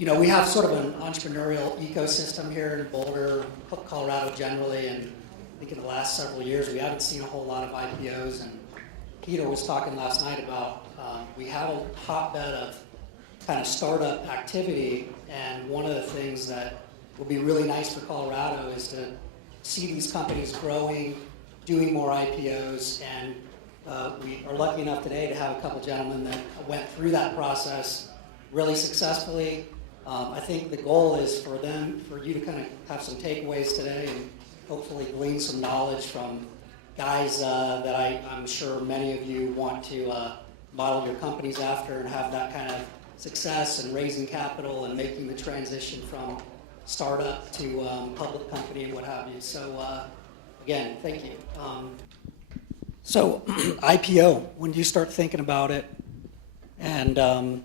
we have sort of an entrepreneurial ecosystem here in Boulder, Colorado generally, and I think in the last several years we haven't seen a whole lot of IPOs. And Peter was talking last night about we have a hotbed of kind of startup activity, and one of the things that would be really nice for Colorado is to see these companies growing, doing more IPOs, and we are lucky enough today to have a couple gentlemen that went through that process really successfully. I think the goal is for you to kind of have some takeaways today and hopefully glean some knowledge from guys that I'm sure many of you want to model your companies after and have that kind of success and raising capital and making the transition from startup to public company and what have you. So again, thank you. So IPO, when do you start thinking about it, and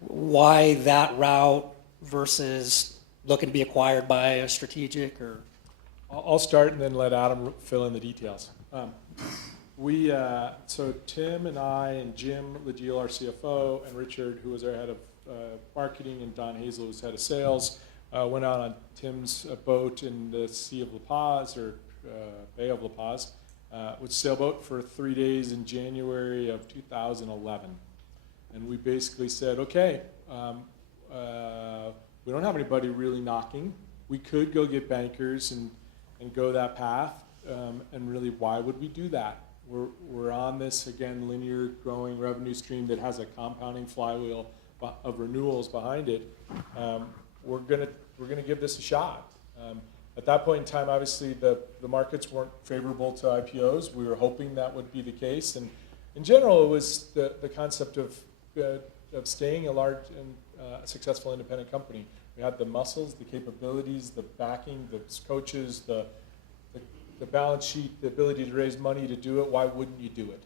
why that route versus looking to be acquired by a strategic? Or I'll start and then let Adam fill in the details. So Tim and I and Jim Legiel, our CFO, and Richard, who was our head of marketing, and Don Hazel, who's head of sales, went out on Tim's boat in the Sea of La Paz, or Bay of La Paz, with sailboat for 3 days in January of 2011. And we basically said, okay, we don't have anybody really knocking. We could go get bankers and go that path, and really, why would we do that? We're on this, again, linear growing revenue stream that has a compounding flywheel of renewals behind it. We're gonna give this a shot. At that point in time, obviously, the markets weren't favorable to IPOs. We were hoping that would be the case, and in general, it was the concept of staying a large and successful independent company. We had the muscles, the capabilities, the backing, the coaches, the balance sheet, the ability to raise money to do it. Why wouldn't you do it?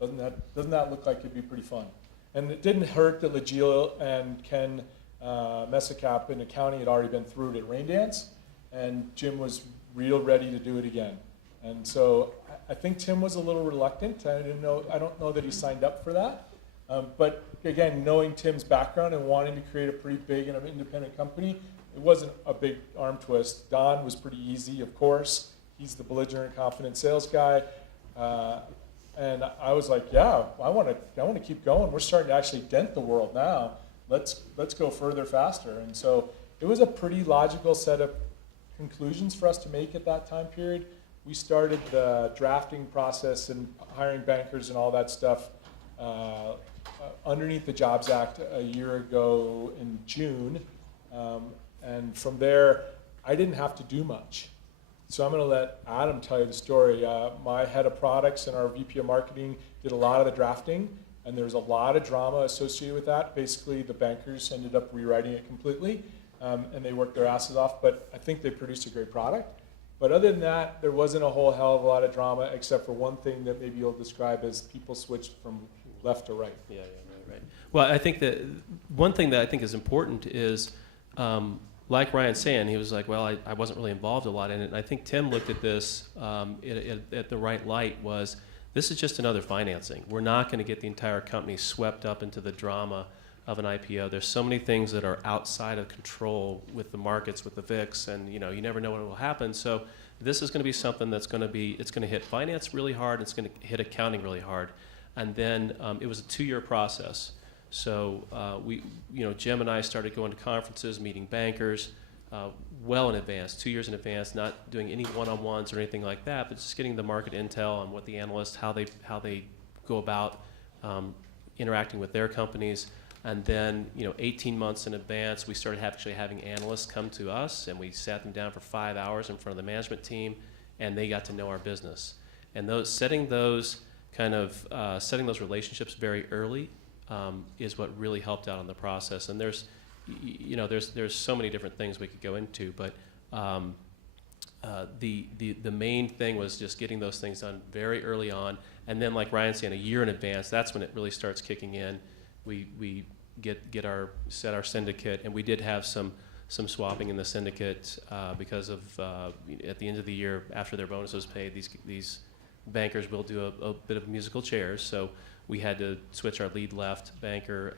Doesn't that look like it'd be pretty fun? And it didn't hurt that Legiel and Ken Messicap in accounting had already been through it at Raindance, and Jim was real ready to do it again. And so I think Tim was a little reluctant. I don't know that he signed up for that. But again, knowing Tim's background and wanting to create a pretty big and independent company, it wasn't a big arm twist. Don was pretty easy, of course. He's the belligerent, confident sales guy. And I was like, yeah, I want to keep going. We're starting to actually dent the world now. Let's go further, faster. And so it was a pretty logical set of conclusions for us to make at that time period. We started the drafting process and hiring bankers and all that stuff underneath the Jobs Act a year ago in June. And from there, I didn't have to do much. So I'm going to let Adam tell you the story. My head of products and our VP of marketing did a lot of the drafting, and there was a lot of drama associated with that. Basically, the bankers ended up rewriting it completely, and they worked their asses off, but I think they produced a great product. But other than that, there wasn't a whole hell of a lot of drama, except for one thing that maybe you'll describe as people switched from left to right. Yeah, right. Well, I think that one thing that I think is important is, like Ryan's saying, he was like, well, I wasn't really involved a lot in it. And I think Tim looked at this at the right light. Was this is just another financing. We're not going to get the entire company swept up into the drama of an IPO. There's so many things that are outside of control with the markets, with the VIX, and you never know what will happen. So this is going to be something that's going to it's going to hit finance really hard. It's going to hit accounting really hard. And then it was a 2-year process. So Jim and I started going to conferences, meeting bankers well in advance, 2 years in advance, not doing any one-on-ones or anything like that, but just getting the market intel on what the analysts, how they go about interacting with their companies. And then 18 months in advance, we started actually having analysts come to us, and we sat them down for 5 hours in front of the management team, and they got to know our business. And setting those relationships very early is what really helped out on the process. And there's so many different things we could go into, but the main thing was just getting those things done very early on. And then, like Ryan's saying, a year in advance, that's when it really starts kicking in. We set our syndicate, and we did have some swapping in the syndicate because of at the end of the year, after their bonus was paid, these bankers will do a bit of musical chairs. So we had to switch our lead left banker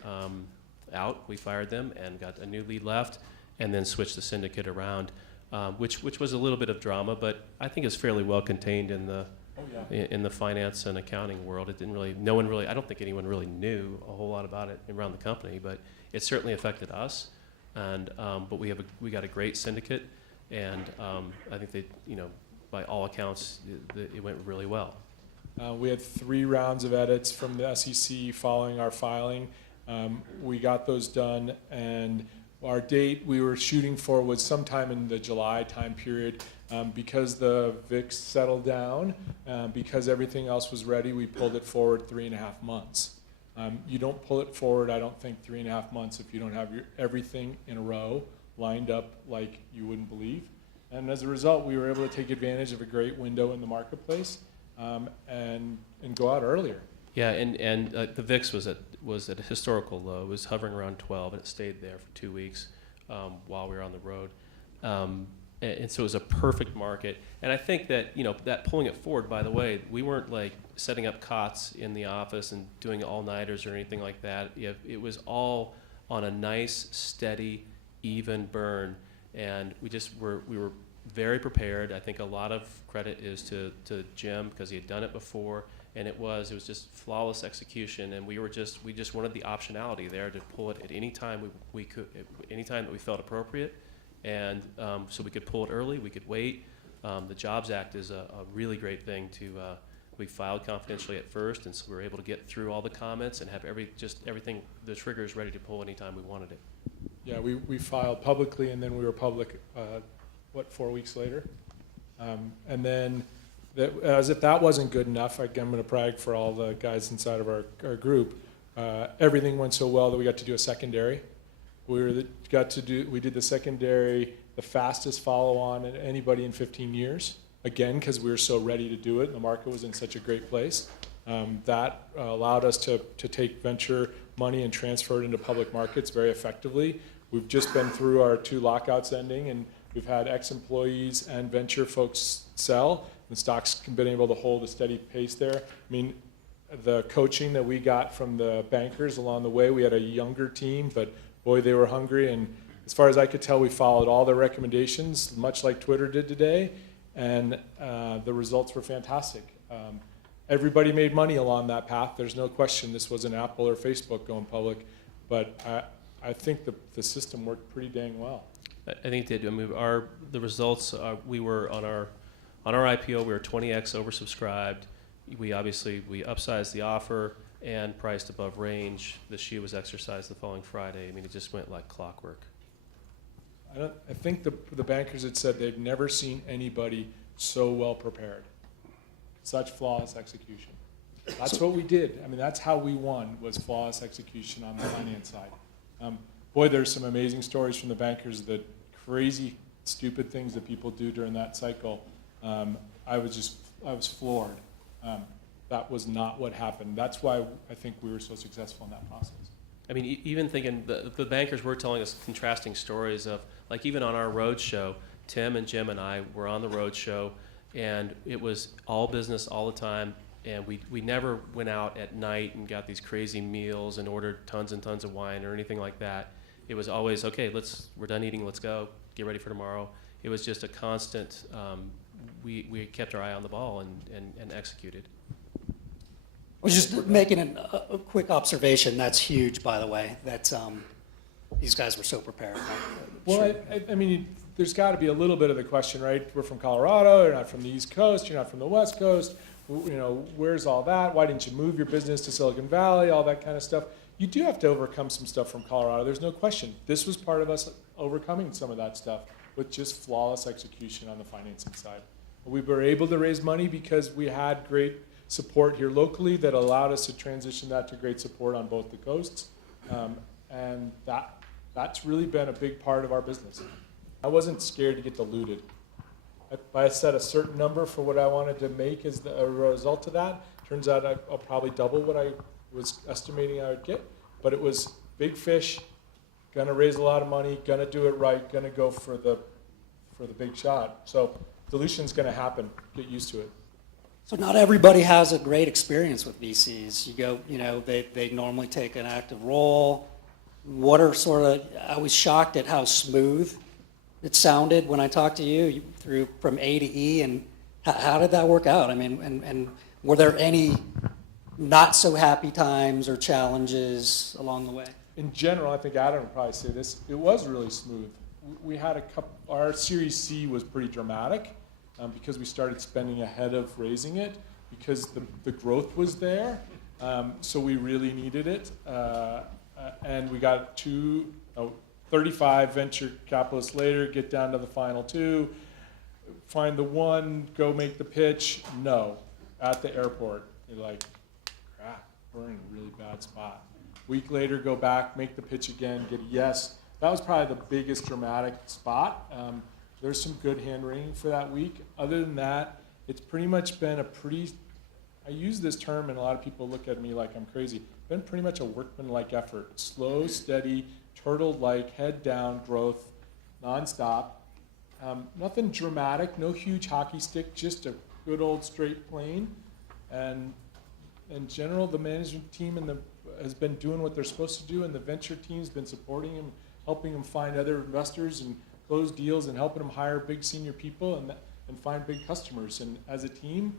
out. We fired them and got a new lead left, and then switched the syndicate around, which was a little bit of drama, but I think it's fairly well contained in the in the finance and accounting world. It didn't really, no one really, I don't think anyone really knew a whole lot about it around the company, but it certainly affected us. And but we got a great syndicate, and I think they, by all accounts, it went really well. We had 3 rounds of edits from the SEC following our filing. We got those done, and our date we were shooting for was sometime in the July time period. Because the VIX settled down, because everything else was ready, we pulled it forward 3.5 months. You don't pull it forward, I don't think, 3.5 months if you don't have everything in a row lined up like you wouldn't believe. And as a result, we were able to take advantage of a great window in the marketplace and go out earlier. Yeah, and the VIX was at a historical low. It was hovering around 12, and it stayed there for 2 weeks while we were on the road. And so it was a perfect market. And I think that, that pulling it forward, by the way, we weren't like setting up cots in the office and doing all-nighters or anything like that. It was all on a nice, steady, even burn. And we were very prepared. I think a lot of credit is to Jim, because he had done it before. And it was just flawless execution. And we just wanted the optionality there to pull it at any time we could, any time that we felt appropriate. And so we could pull it early, we could wait. The Jobs Act is a really great thing we filed confidentially at first, and so we were able to get through all the comments and have everything, the triggers ready to pull anytime we wanted it. Yeah, we filed publicly, and then we were public, 4 weeks later? And then, as if that wasn't good enough, I'm going to brag for all the guys inside of our group, everything went so well that we got to do a secondary. We did the secondary, the fastest follow-on in anybody in 15 years. Again, because we were so ready to do it, and the market was in such a great place. That allowed us to take venture money and transfer it into public markets very effectively. We've just been through our 2 lockouts ending, and we've had ex-employees and venture folks sell. The stock's been able to hold a steady pace there. I mean, the coaching that we got from the bankers along the way, we had a younger team, but boy, they were hungry, and as far as I could tell, we followed all their recommendations, much like Twitter did today, and the results were fantastic. Everybody made money along that path. There's no question this wasn't Apple or Facebook going public, but I think the system worked pretty dang well. I think it did. I mean, the results, we were on our IPO, we were 20x oversubscribed. We upsized the offer and priced above range. The shoe was exercised the following Friday. I mean, it just went like clockwork. I think the bankers had said they've never seen anybody so well prepared. Such flawless execution. That's what we did. I mean, that's how we won, was flawless execution on the finance side. Boy, there's some amazing stories from the bankers, the crazy, stupid things that people do during that cycle. I was floored. That was not what happened. That's why I think we were so successful in that process. I mean, even thinking, the bankers were telling us contrasting stories of, like even on our road show, Tim and Jim and I were on the road show, and it was all business all the time, and we never went out at night and got these crazy meals and ordered tons and tons of wine or anything like that. It was always, okay, we're done eating, let's go, get ready for tomorrow. It was just a constant, we kept our eye on the ball and executed. I was just making a quick observation. That's huge, by the way. That's these guys were so prepared. Well, I mean, there's got to be a little bit of the question, right? We're from Colorado. You're not from the East Coast. You're not from the West Coast. Where's all that? Why didn't you move your business to Silicon Valley? All that kind of stuff. You do have to overcome some stuff from Colorado. There's no question. This was part of us overcoming some of that stuff with just flawless execution on the financing side. We were able to raise money because we had great support here locally that allowed us to transition that to great support on both the coasts. And that's really been a big part of our business. I wasn't scared to get diluted. I set a certain number for what I wanted to make as a result of that. Turns out I'll probably double what I was estimating I would get. But it was big fish, gonna raise a lot of money, gonna do it right, gonna go for the big shot. So dilution's gonna happen. Get used to it. So not everybody has a great experience with VCs. You go, they normally take an active role. what are sort of, I was shocked at how smooth it sounded when I talked to you through from A to E, and how did that work out? I mean, and were there any not so happy times or challenges along the way? In general, I think Adam would probably say this, it was really smooth. We had a couple, our Series C was pretty dramatic because we started spending ahead of raising it because the growth was there. So we really needed it. And we got 35 venture capitalists later, get down to the final 2, find the one, go make the pitch, no, at the airport. You're like, crap, we're in a really bad spot. Week later, go back, make the pitch again, get a yes. That was probably the biggest dramatic spot. There's some good hand-wringing for that week. Other than that, it's pretty much been I use this term and a lot of people look at me like I'm crazy. Been pretty much a workman-like effort. Slow, steady, turtle-like, head down growth, nonstop. Nothing dramatic, no huge hockey stick, just a good old straight plane. And in general, the management team has been doing what they're supposed to do, and the venture team's been supporting them, helping them find other investors and close deals and helping them hire big senior people and find big customers. And as a team,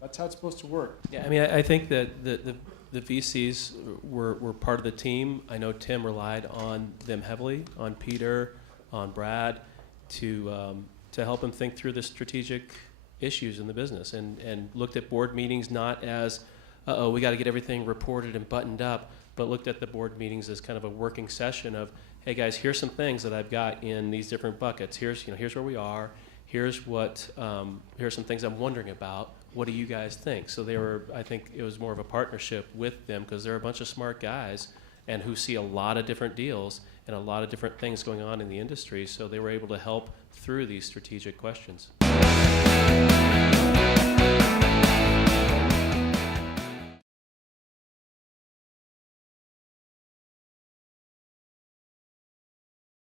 that's how it's supposed to work. Yeah, I mean, I think that the VCs were part of the team. I know Tim relied on them heavily, on Peter, on Brad, to help him think through the strategic issues in the business, and looked at board meetings not as, we got to get everything reported and buttoned up, but looked at the board meetings as kind of a working session of, hey guys, here's some things that I've got in these different buckets. Here's where we are. Here's some things I'm wondering about. What do you guys think? So I think it was more of a partnership with them because they're a bunch of smart guys and who see a lot of different deals and a lot of different things going on in the industry. So they were able to help through these strategic questions.